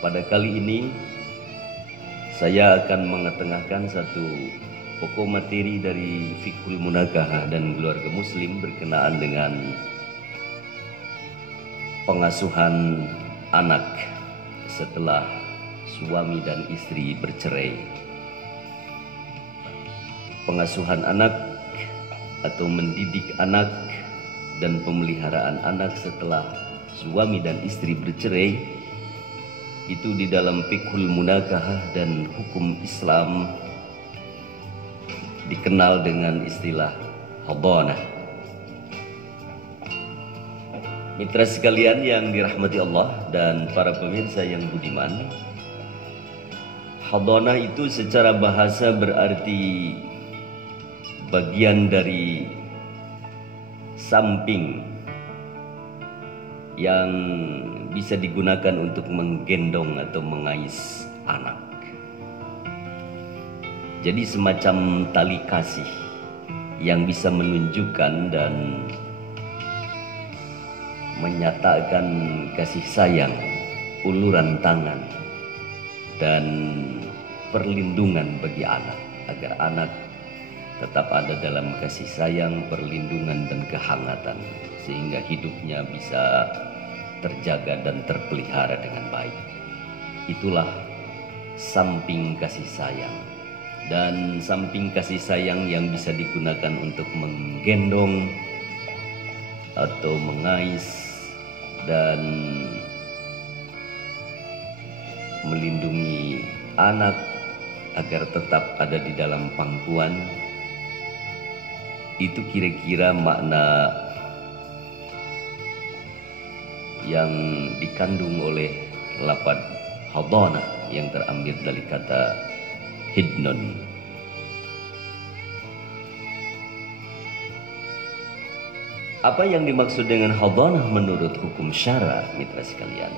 Pada kali ini saya akan mengetengahkan satu pokok materi dari Fiqhul Munakahah dan Keluarga Muslim berkenaan dengan pengasuhan anak setelah suami dan istri bercerai. Pengasuhan anak atau mendidik anak dan pemeliharaan anak setelah suami dan istri bercerai itu di dalam Fiqhul Munakahah dan hukum Islam dikenal dengan istilah hadhanah. Mitra sekalian yang dirahmati Allah dan para pemirsa yang budiman, hadhanah itu secara bahasa berarti bagian dari samping yang bisa digunakan untuk menggendong atau mengais anak. Jadi semacam tali kasih yang bisa menunjukkan dan menyatakan kasih sayang, uluran tangan, dan perlindungan bagi anak, agar anak tetap ada dalam kasih sayang, perlindungan, dan kehangatan, sehingga hidupnya bisa terjaga dan terpelihara dengan baik. Itulah samping kasih sayang. Dan samping kasih sayang yang bisa digunakan untuk menggendong atau mengais dan melindungi anak agar tetap ada di dalam pangkuan, itu kira-kira makna yang dikandung oleh lafaz hadhanah yang terambil dari kata hidnun. Apa yang dimaksud dengan hadhanah menurut hukum syara, mitra sekalian?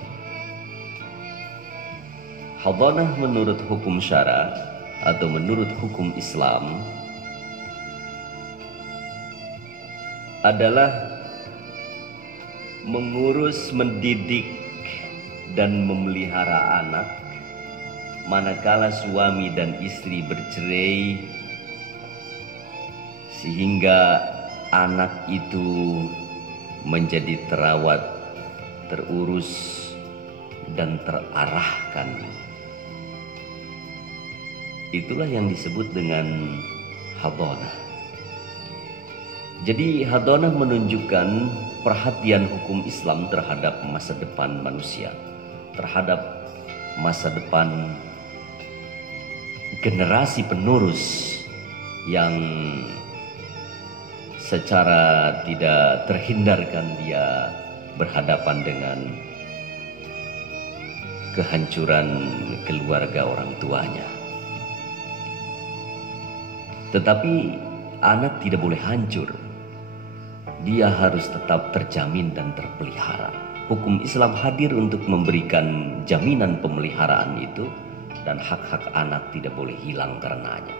Hadhanah menurut hukum syara atau menurut hukum Islam adalah mengurus, mendidik, dan memelihara anak manakala suami dan istri bercerai, sehingga anak itu menjadi terawat, terurus, dan terarahkan. Itulah yang disebut dengan hadhanah. Jadi hadhanah menunjukkan perhatian hukum Islam terhadap masa depan manusia, terhadap masa depan generasi penerus yang secara tidak terhindarkan dia berhadapan dengan kehancuran keluarga orang tuanya. Tetapi anak tidak boleh hancur. Dia harus tetap terjamin dan terpelihara. Hukum Islam hadir untuk memberikan jaminan pemeliharaan itu, dan hak-hak anak tidak boleh hilang karenanya.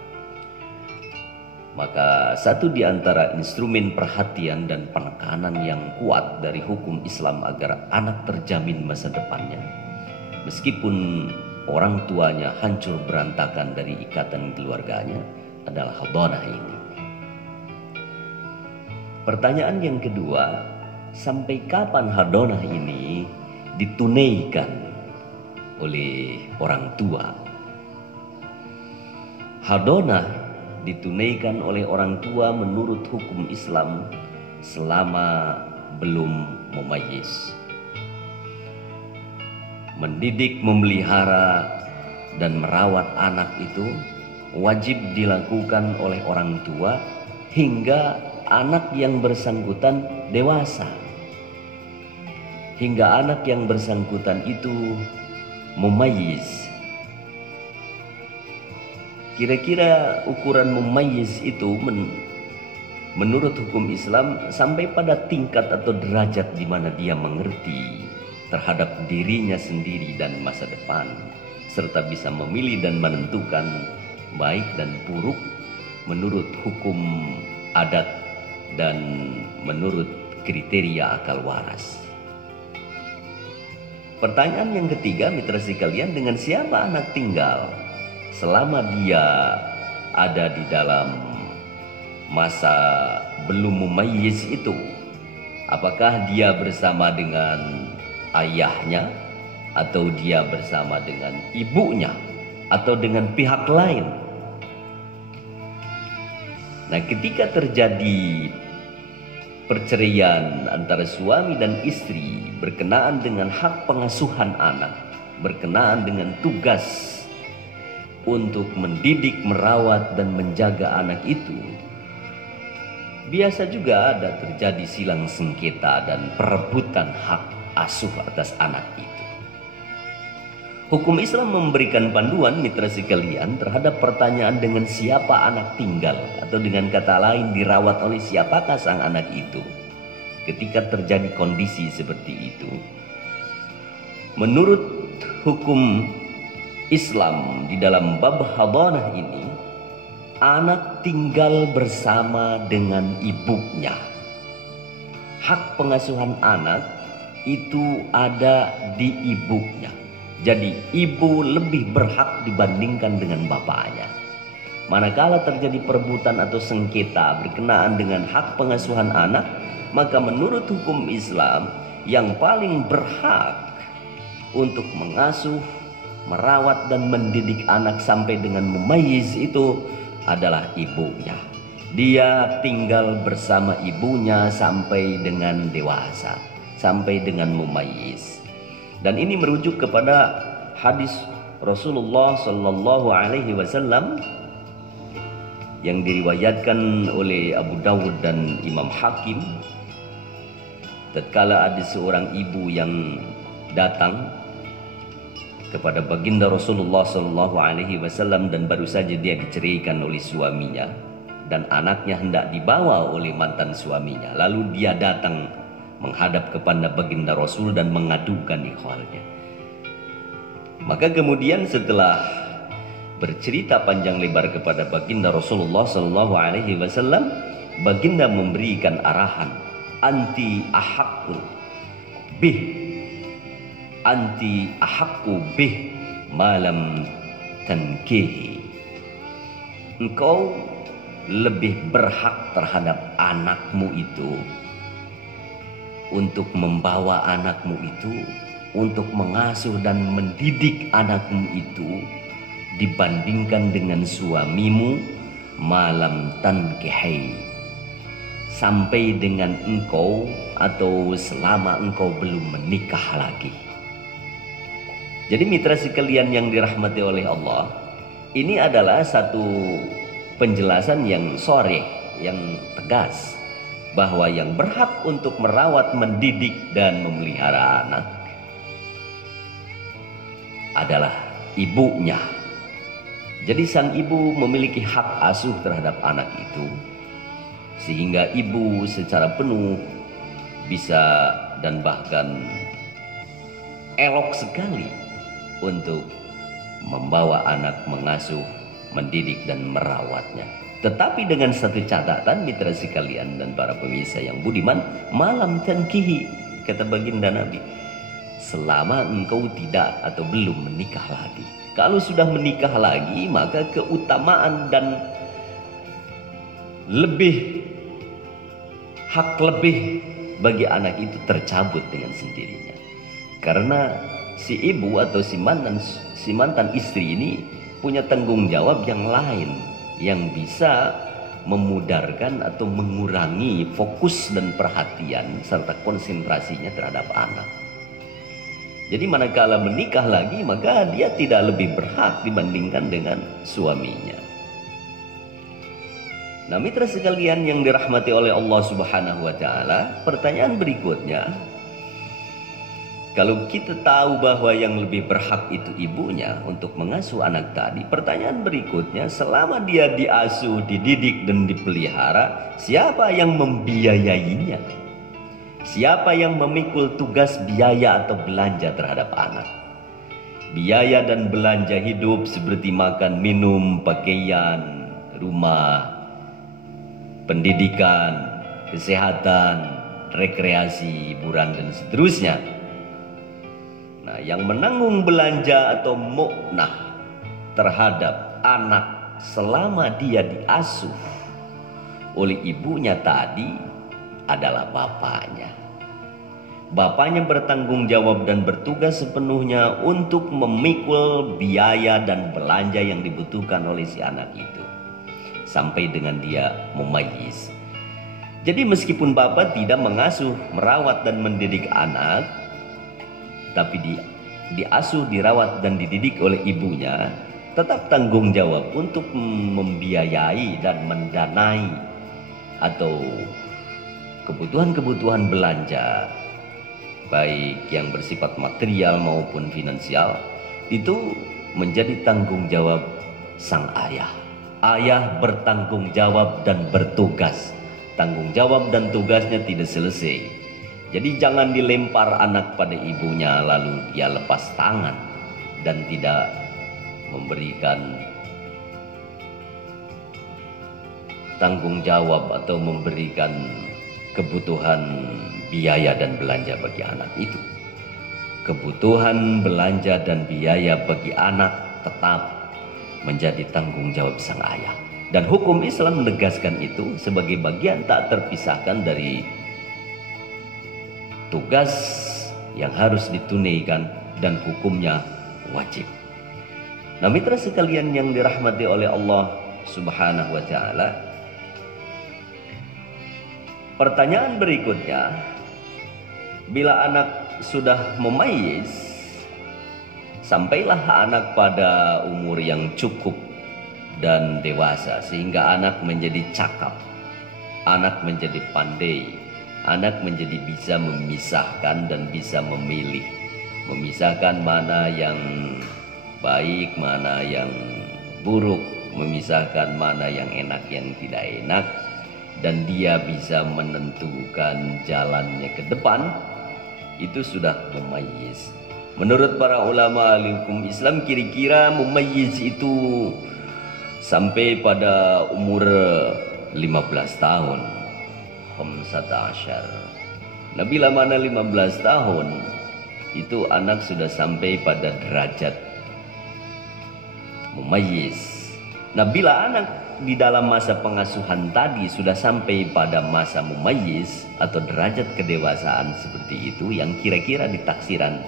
Maka satu di antara instrumen perhatian dan penekanan yang kuat dari hukum Islam agar anak terjamin masa depannya, meskipun orang tuanya hancur berantakan dari ikatan keluarganya, adalah hadhanah ini. Pertanyaan yang kedua, sampai kapan hadhanah ini ditunaikan oleh orang tua? Hadhanah ditunaikan oleh orang tua menurut hukum Islam selama belum mumayyiz. Mendidik, memelihara, dan merawat anak itu wajib dilakukan oleh orang tua hingga anak yang bersangkutan dewasa, hingga anak yang bersangkutan itu mumayyiz. Kira-kira ukuran mumayyiz itu menurut hukum Islam sampai pada tingkat atau derajat di mana dia mengerti terhadap dirinya sendiri dan masa depan, serta bisa memilih dan menentukan baik dan buruk menurut hukum adat dan menurut kriteria akal waras. Pertanyaan yang ketiga, mitra sekalian, dengan siapa anak tinggal selama dia ada di dalam masa belum mumayyiz itu? Apakah dia bersama dengan ayahnya, atau dia bersama dengan ibunya, atau dengan pihak lain? Nah, ketika terjadi perceraian antara suami dan istri berkenaan dengan hak pengasuhan anak, berkenaan dengan tugas untuk mendidik, merawat, dan menjaga anak itu, biasa juga ada terjadi silang sengketa dan perebutan hak asuh atas anak itu. Hukum Islam memberikan panduan, mitra sekalian, terhadap pertanyaan dengan siapa anak tinggal, atau dengan kata lain dirawat oleh siapakah sang anak itu. Ketika terjadi kondisi seperti itu, menurut hukum Islam di dalam bab hadanah ini, anak tinggal bersama dengan ibunya. Hak pengasuhan anak itu ada di ibunya. Jadi ibu lebih berhak dibandingkan dengan bapaknya. Manakala terjadi perebutan atau sengketa berkenaan dengan hak pengasuhan anak, maka menurut hukum Islam yang paling berhak untuk mengasuh, merawat, dan mendidik anak sampai dengan mumayyiz itu adalah ibunya. Dia tinggal bersama ibunya sampai dengan dewasa, sampai dengan mumayyiz. Dan ini merujuk kepada hadis Rasulullah Sallallahu Alaihi Wasallam yang diriwayatkan oleh Abu Dawud dan Imam Hakim. Tatkala ada seorang ibu yang datang kepada baginda Rasulullah Sallallahu Alaihi Wasallam, dan baru saja dia diceraikan oleh suaminya dan anaknya hendak dibawa oleh mantan suaminya. Lalu dia datang menghadap kepada baginda Rasul dan mengadukan ikhwalnya. Maka kemudian setelah bercerita panjang lebar kepada baginda Rasulullah Sallallahu Alaihi Wasallam, baginda memberikan arahan, anti ahakku bih malam tankihi. Engkau lebih berhak terhadap anakmu itu, untuk membawa anakmu itu, untuk mengasuh dan mendidik anakmu itu, dibandingkan dengan suamimu malam tankihi, sampai dengan engkau atau selama engkau belum menikah lagi. Jadi mitra sekalian yang dirahmati oleh Allah, ini adalah satu penjelasan yang sharih, yang tegas, bahwa yang berhak untuk merawat, mendidik, dan memelihara anak adalah ibunya. Jadi sang ibu memiliki hak asuh terhadap anak itu, sehingga ibu secara penuh bisa dan bahkan elok sekali untuk membawa anak, mengasuh, mendidik, dan merawatnya. Tetapi dengan satu catatan, mitra sekalian dan para pemirsa yang budiman, malam tankihi, kata baginda Nabi, selama engkau tidak atau belum menikah lagi. Kalau sudah menikah lagi, maka keutamaan dan hak lebih bagi anak itu tercabut dengan sendirinya. Karena si ibu atau si mantan istri ini punya tanggung jawab yang lain, yang bisa memudarkan atau mengurangi fokus dan perhatian serta konsentrasinya terhadap anak. Jadi manakala menikah lagi, maka dia tidak lebih berhak dibandingkan dengan suaminya. Nah, mitra sekalian yang dirahmati oleh Allah Subhanahu wa taala, pertanyaan berikutnya, kalau kita tahu bahwa yang lebih berhak itu ibunya untuk mengasuh anak tadi, pertanyaan berikutnya, selama dia diasuh, dididik, dan dipelihara, siapa yang membiayainya? Siapa yang memikul tugas biaya atau belanja terhadap anak? Biaya dan belanja hidup seperti makan, minum, pakaian, rumah, pendidikan, kesehatan, rekreasi, hiburan, dan seterusnya. Nah, yang menanggung belanja atau mu'nah terhadap anak selama dia diasuh oleh ibunya tadi adalah bapaknya. Bapaknya bertanggung jawab dan bertugas sepenuhnya untuk memikul biaya dan belanja yang dibutuhkan oleh si anak itu sampai dengan dia mumayyiz. Jadi meskipun bapak tidak mengasuh, merawat dan mendidik anak, tapi diasuh, dirawat dan dididik oleh ibunya, tetap tanggung jawab untuk membiayai dan mendanai atau kebutuhan-kebutuhan belanja, baik yang bersifat material maupun finansial, itu menjadi tanggung jawab sang ayah. Ayah bertanggung jawab dan bertugas. Tanggung jawab dan tugasnya tidak selesai. Jadi jangan dilempar anak pada ibunya lalu dia lepas tangan dan tidak memberikan tanggung jawab atau memberikan kebutuhan biaya dan belanja bagi anak itu. Kebutuhan belanja dan biaya bagi anak tetap menjadi tanggung jawab sang ayah. Dan hukum Islam menegaskan itu sebagai bagian tak terpisahkan dari tugas yang harus ditunaikan dan hukumnya wajib. Nah, mitra sekalian yang dirahmati oleh Allah Subhanahu wa taala, pertanyaan berikutnya, bila anak sudah mumayyiz, sampailah anak pada umur yang cukup dan dewasa sehingga anak menjadi cakap, anak menjadi pandai, anak menjadi bisa memisahkan dan bisa memilih, memisahkan mana yang baik, mana yang buruk, memisahkan mana yang enak, yang tidak enak, dan dia bisa menentukan jalannya ke depan. Itu sudah mumayyiz. Menurut para ulama ahli hukum Islam, kira-kira mumayyiz itu sampai pada umur 15 tahun. 15. Nah, bila mana 15 tahun itu anak sudah sampai pada derajat mumayyiz. Nah, bila anak di dalam masa pengasuhan tadi sudah sampai pada masa mumayyiz atau derajat kedewasaan seperti itu, yang kira-kira di taksiran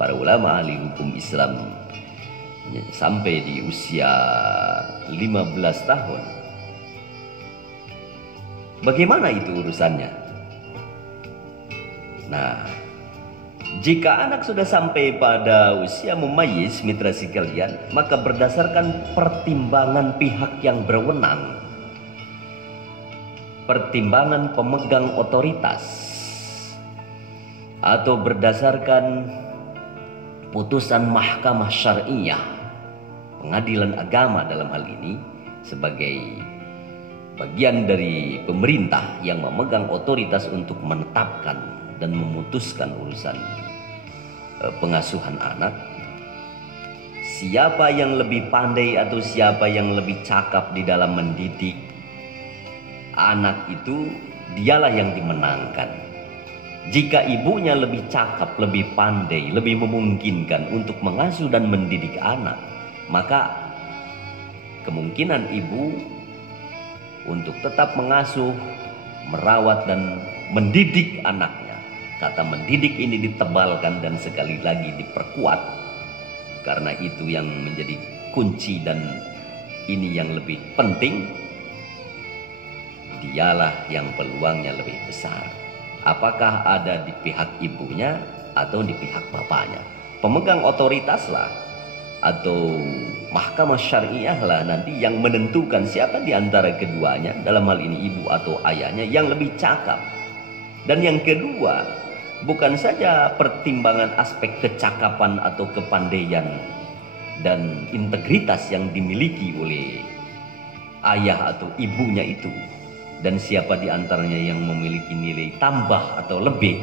para ulama ahli hukum Islam sampai di usia 15 tahun. Bagaimana itu urusannya? Nah, jika anak sudah sampai pada usia mumayyiz, mitra sekalian, maka berdasarkan pertimbangan pihak yang berwenang, pertimbangan pemegang otoritas, atau berdasarkan putusan mahkamah syariah, pengadilan agama dalam hal ini, sebagai bagian dari pemerintah yang memegang otoritas untuk menetapkan dan memutuskan urusan pengasuhan anak, siapa yang lebih pandai atau siapa yang lebih cakap di dalam mendidik anak itu, dialah yang dimenangkan. Jika ibunya lebih cakap, lebih pandai, lebih memungkinkan untuk mengasuh dan mendidik anak, maka kemungkinan ibu untuk tetap mengasuh, merawat dan mendidik anaknya. Kata mendidik ini ditebalkan dan sekali lagi diperkuat, karena itu yang menjadi kunci dan ini yang lebih penting. Dialah yang peluangnya lebih besar. Apakah ada di pihak ibunya atau di pihak bapaknya? Pemegang otoritaslah atau mahkamah syariah lah nanti yang menentukan siapa di antara keduanya, dalam hal ini ibu atau ayahnya, yang lebih cakap. Dan yang kedua, bukan saja pertimbangan aspek kecakapan atau kepandaian dan integritas yang dimiliki oleh ayah atau ibunya itu, dan siapa di antaranya yang memiliki nilai tambah atau lebih,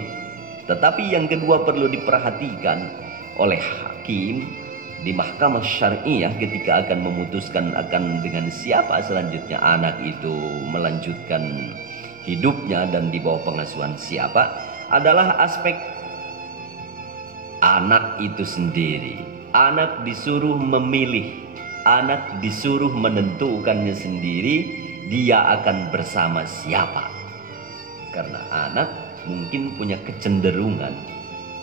tetapi yang kedua perlu diperhatikan oleh hakim di mahkamah syariah ketika akan memutuskan akan dengan siapa selanjutnya anak itu melanjutkan hidupnya dan di bawah pengasuhan siapa, adalah aspek anak itu sendiri. Anak disuruh memilih, anak disuruh menentukannya sendiri dia akan bersama siapa. Karena anak mungkin punya kecenderungan,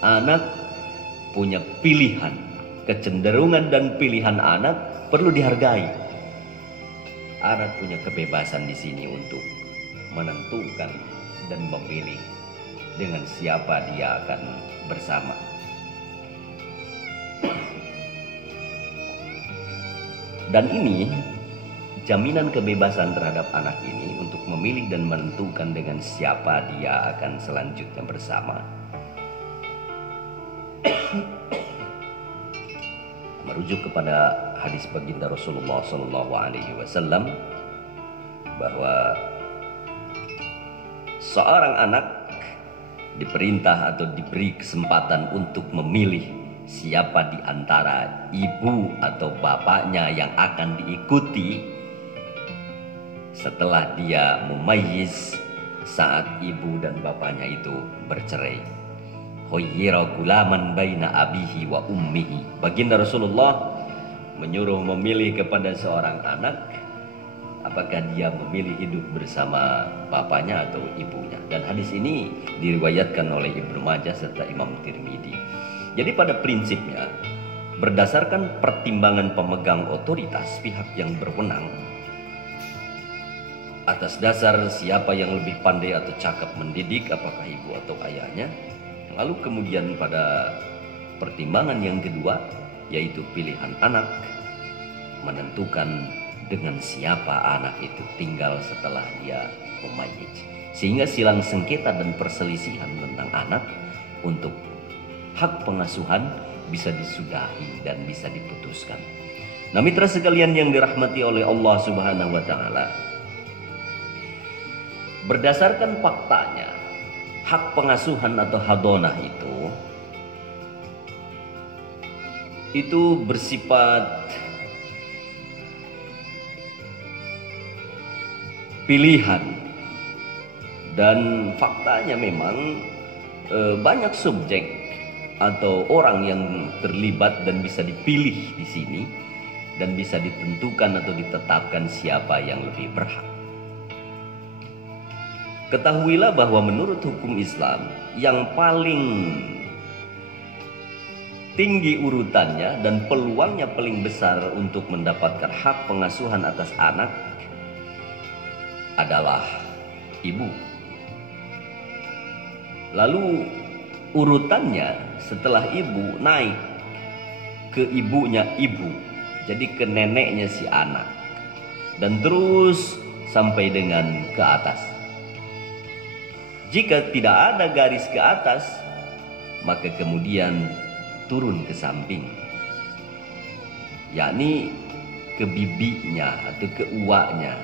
anak punya pilihan. Kecenderungan dan pilihan anak perlu dihargai. Anak punya kebebasan di sini untuk menentukan dan memilih dengan siapa dia akan bersama. Dan ini jaminan kebebasan terhadap anak ini untuk memilih dan menentukan dengan siapa dia akan selanjutnya bersama. Merujuk kepada hadis baginda Rasulullah SAW bahwa seorang anak diperintah atau diberi kesempatan untuk memilih siapa di antara ibu atau bapaknya yang akan diikuti setelah dia mumayyiz saat ibu dan bapaknya itu bercerai. Khayyira gulaman baina abihi wa ummihi. Baginda Rasulullah menyuruh memilih kepada seorang anak apakah dia memilih hidup bersama bapaknya atau ibunya. Dan hadis ini diriwayatkan oleh Ibnu Majah serta Imam Tirmidzi. Jadi pada prinsipnya berdasarkan pertimbangan pemegang otoritas pihak yang berwenang atas dasar siapa yang lebih pandai atau cakap mendidik, apakah ibu atau ayahnya. Lalu kemudian pada pertimbangan yang kedua yaitu pilihan anak, menentukan dengan siapa anak itu tinggal setelah dia mumayyiz. Sehingga silang sengketa dan perselisihan tentang anak untuk hak pengasuhan bisa disudahi dan bisa diputuskan. Nah, mitra sekalian yang dirahmati oleh Allah Subhanahu wa taala, berdasarkan faktanya hak pengasuhan atau hadonah itu bersifat pilihan, dan faktanya memang banyak subjek atau orang yang terlibat dan bisa dipilih di sini dan bisa ditentukan atau ditetapkan siapa yang lebih berhak. Ketahuilah bahwa menurut hukum Islam yang paling tinggi urutannya dan peluangnya paling besar untuk mendapatkan hak pengasuhan atas anak adalah ibu. Lalu urutannya setelah ibu naik ke ibunya ibu, jadi ke neneknya si anak, dan terus sampai dengan ke atas. Jika tidak ada garis ke atas, maka kemudian turun ke samping, yakni ke bibinya atau ke uaknya.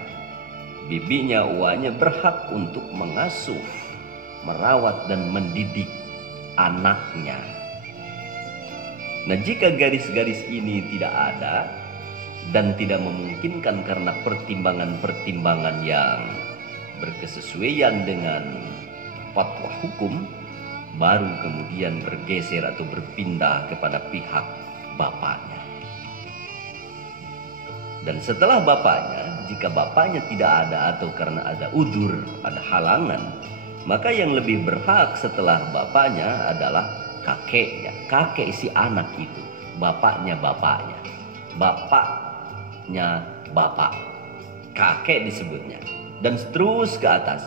Bibinya, uaknya berhak untuk mengasuh, merawat dan mendidik anaknya. Nah, jika garis-garis ini tidak ada dan tidak memungkinkan karena pertimbangan-pertimbangan yang berkesesuaian dengan fatwa hukum, baru kemudian bergeser atau berpindah kepada pihak bapaknya. Dan setelah bapaknya, jika bapaknya tidak ada atau karena ada udzur, ada halangan, maka yang lebih berhak setelah bapaknya adalah kakeknya, kakek si anak itu, bapaknya, bapak, kakek disebutnya, dan terus ke atas.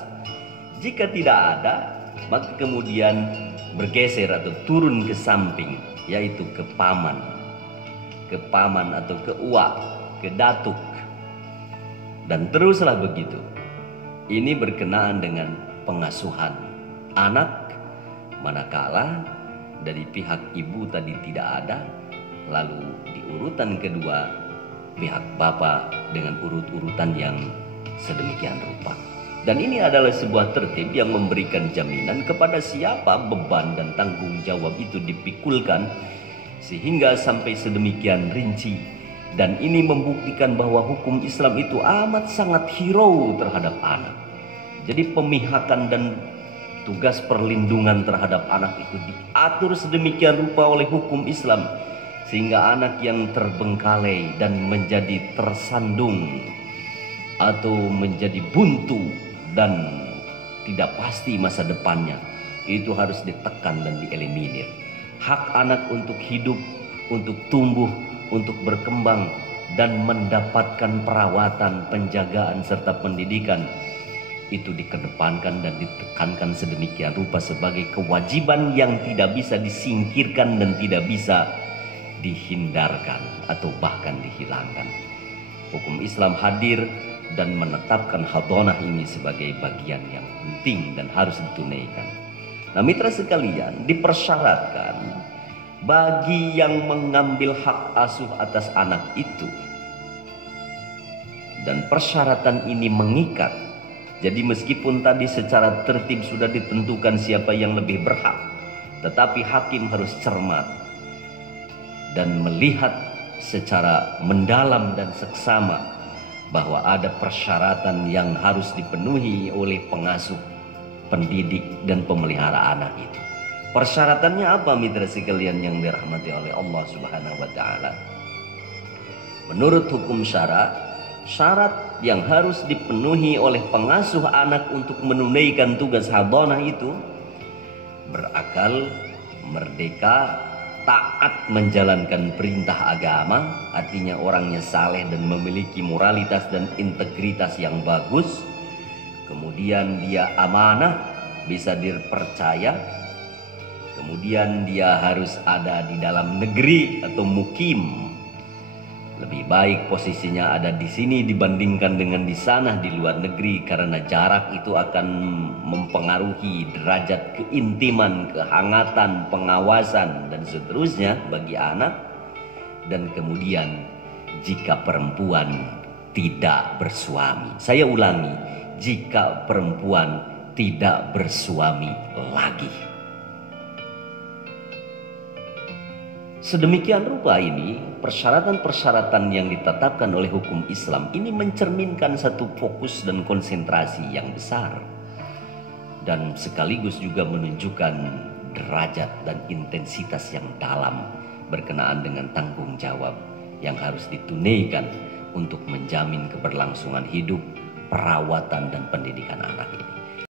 Jika tidak ada, maka kemudian bergeser atau turun ke samping, yaitu ke paman atau ke uak, ke datuk, dan teruslah begitu. Ini berkenaan dengan pengasuhan anak manakala dari pihak ibu tadi tidak ada, lalu di urutan kedua pihak bapak dengan urut-urutan yang sedemikian rupa. Dan ini adalah sebuah tertib yang memberikan jaminan kepada siapa beban dan tanggung jawab itu dipikulkan sehingga sampai sedemikian rinci. Dan ini membuktikan bahwa hukum Islam itu amat sangat hero terhadap anak. Jadi pemihakan dan tugas perlindungan terhadap anak itu diatur sedemikian rupa oleh hukum Islam, sehingga anak yang terbengkalai dan menjadi tersandung atau menjadi buntu dan tidak pasti masa depannya, itu harus ditekan dan dieliminir. Hak anak untuk hidup, untuk tumbuh, untuk berkembang dan mendapatkan perawatan, penjagaan serta pendidikan itu dikedepankan dan ditekankan sedemikian rupa sebagai kewajiban yang tidak bisa disingkirkan dan tidak bisa dihindarkan atau bahkan dihilangkan. Hukum Islam hadir dan menetapkan hadonah ini sebagai bagian yang penting dan harus ditunaikan. Nah, mitra sekalian, dipersyaratkan bagi yang mengambil hak asuh atas anak itu, dan persyaratan ini mengikat. Jadi meskipun tadi secara tertib sudah ditentukan siapa yang lebih berhak, tetapi hakim harus cermat dan melihat secara mendalam dan seksama bahwa ada persyaratan yang harus dipenuhi oleh pengasuh, pendidik, dan pemelihara anak itu. Persyaratannya apa, mitra sekalian yang dirahmati oleh Allah Subhanahu wa Ta'ala? Menurut hukum syara, syarat yang harus dipenuhi oleh pengasuh anak untuk menunaikan tugas hadonah itu berakal, merdeka, taat menjalankan perintah agama, artinya orangnya saleh dan memiliki moralitas dan integritas yang bagus. Kemudian dia amanah, bisa dipercaya. Kemudian dia harus ada di dalam negeri atau mukim. Lebih baik posisinya ada di sini dibandingkan dengan di sana di luar negeri, karena jarak itu akan mempengaruhi derajat keintiman, kehangatan, pengawasan dan seterusnya bagi anak. Dan kemudian jika perempuan tidak bersuami, saya ulangi, jika perempuan tidak bersuami lagi. Sedemikian rupa ini persyaratan-persyaratan yang ditetapkan oleh hukum Islam ini mencerminkan satu fokus dan konsentrasi yang besar, dan sekaligus juga menunjukkan derajat dan intensitas yang dalam berkenaan dengan tanggung jawab yang harus ditunaikan untuk menjamin keberlangsungan hidup, perawatan dan pendidikan anak ini.